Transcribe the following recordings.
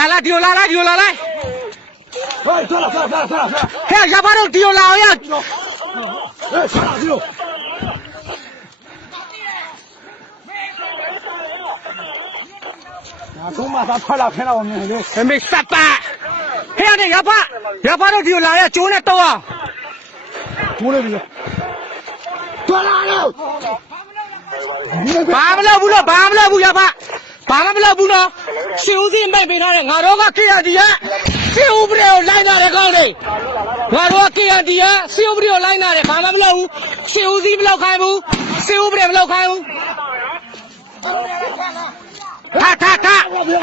来来，丢来来丢来来，哎，算了算了算了算了算了，嘿，要把都丢了呀！哎，算了就。啊，中马咱拍了拍了我们的，没啥办，嘿呀，这要把要把都丢了呀，就那刀啊！多了的，多了了。ဘာမလုပ်ဘူးလို့ဘာမလုပ်ဘူးရပါဘာမှမလုပ်ဘူးနော် ရှင်ဦးစီးမိုက်ပေးထားတယ်ငါတို့က KRD ကရှင်ဦးပရေကိုလိုက်လာတဲ့ကောင်းတွေငါတို့က KRD ကရှင်ဦးပရေကိုလိုက်လာတယ်ဘာမှမလုပ်ဘူးရှင်ဦးစီးမလုပ်ခိုင်းဘူးရှင်ဦးပရေမလုပ်ခိုင်းဘူးထထထ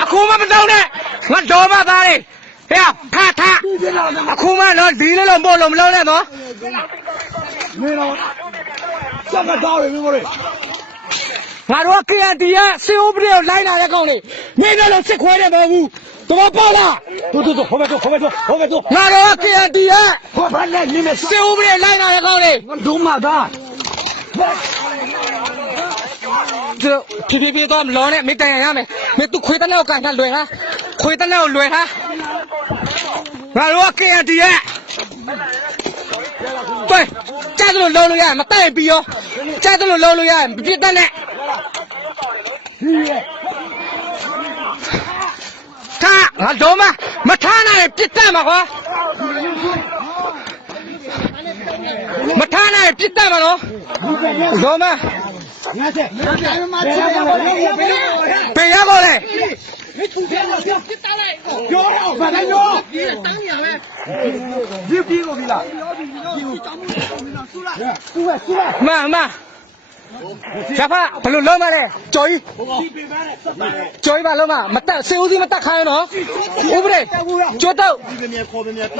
အခုမှမတော့နဲ့ငါတော်မသားတယ်ဟဲ့ထထအခုမှတော့ဒီလေးလုံးပို့လို့မလုပ်နဲ့နော်မင်းတော့စက်ကတော့ရပြီမို့လေ ငါတို့က KND ကစေဦးပရေကိုလိုက်လာတဲ့ကောင်လေးမင်းတို့လည်းစစ်ခွဲတယ်မဟုတ်ဘူးတမပေါ့လား 走走走，后面走，后面走，后面走。 ငါတို့က KND က 我反正你们 စေဦးပရေလိုက်လာတဲ့ကောင်လေး 我中马的， သူဖြည်းဖြည်းဖြည်းတော့မလောနဲ့မင်းတန်ရရမယ်မင်းသူခွေးတနဲ့ကိုကန်ထားလွယ်ဟာခွေးတနဲ့ကိုလွယ်ဟာငါတို့က KND ကပဲကြားတယ်လို့လုံးလို့ရမတိုက်ပြီးရောကြားတယ်လို့လုံးလို့ရမပြစ်တတ်နဲ့ ထားငါတော့မမထားနိုင်ပြစ်တတ်မှာကွာမထားနိုင်ပြစ်တတ်မှာနော်တော့မ 你看这，别让我，别让我， ပေရကောလေ 有，反正有。你逼我逼了，输了输了。 မှန်မှန် ရဖဘယ်လိုလုံးမလဲကြော်ကြီးကြော်ကြီးပါလုံးမမတက်စေဦးစီးမတက်ခိုင်းနော်ဦးပရေကျွတ်တော့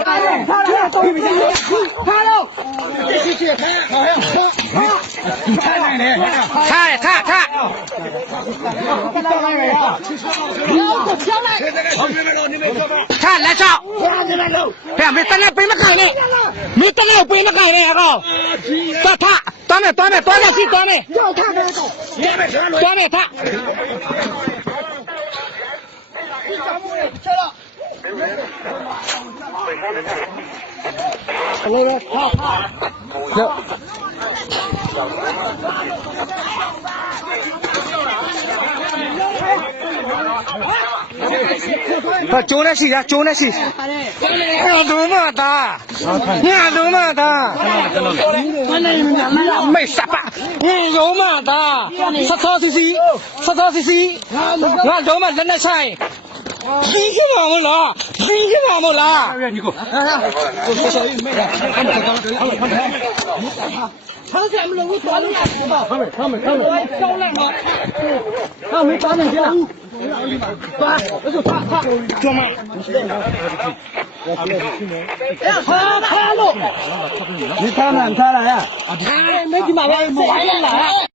ဟာလုံးဟာလုံးခါခါခါခါလက်ချောက်ဖေမင်းတနက်ပေးမခိုင်းနဲ့ မင်းတနဲ့ပေးမခိုင်းနဲ့အကောင်သွားထားသွားမယ်သွားမယ်သွားမယ်စီသွားမယ်သွား 他叫那谁呀？叫那谁？俺多么大，俺多么大，没啥吧？俺多么大，十三 cc，十三 cc，俺多么真的菜。你去哪么了？你去哪么了？你给我，我小姨妹，他怎么了？我抓了，他们他们他们，他们抓人家。 去了，打，那就打打，做嘛？他他喽，你看看他来呀，他没去嘛？我玩了。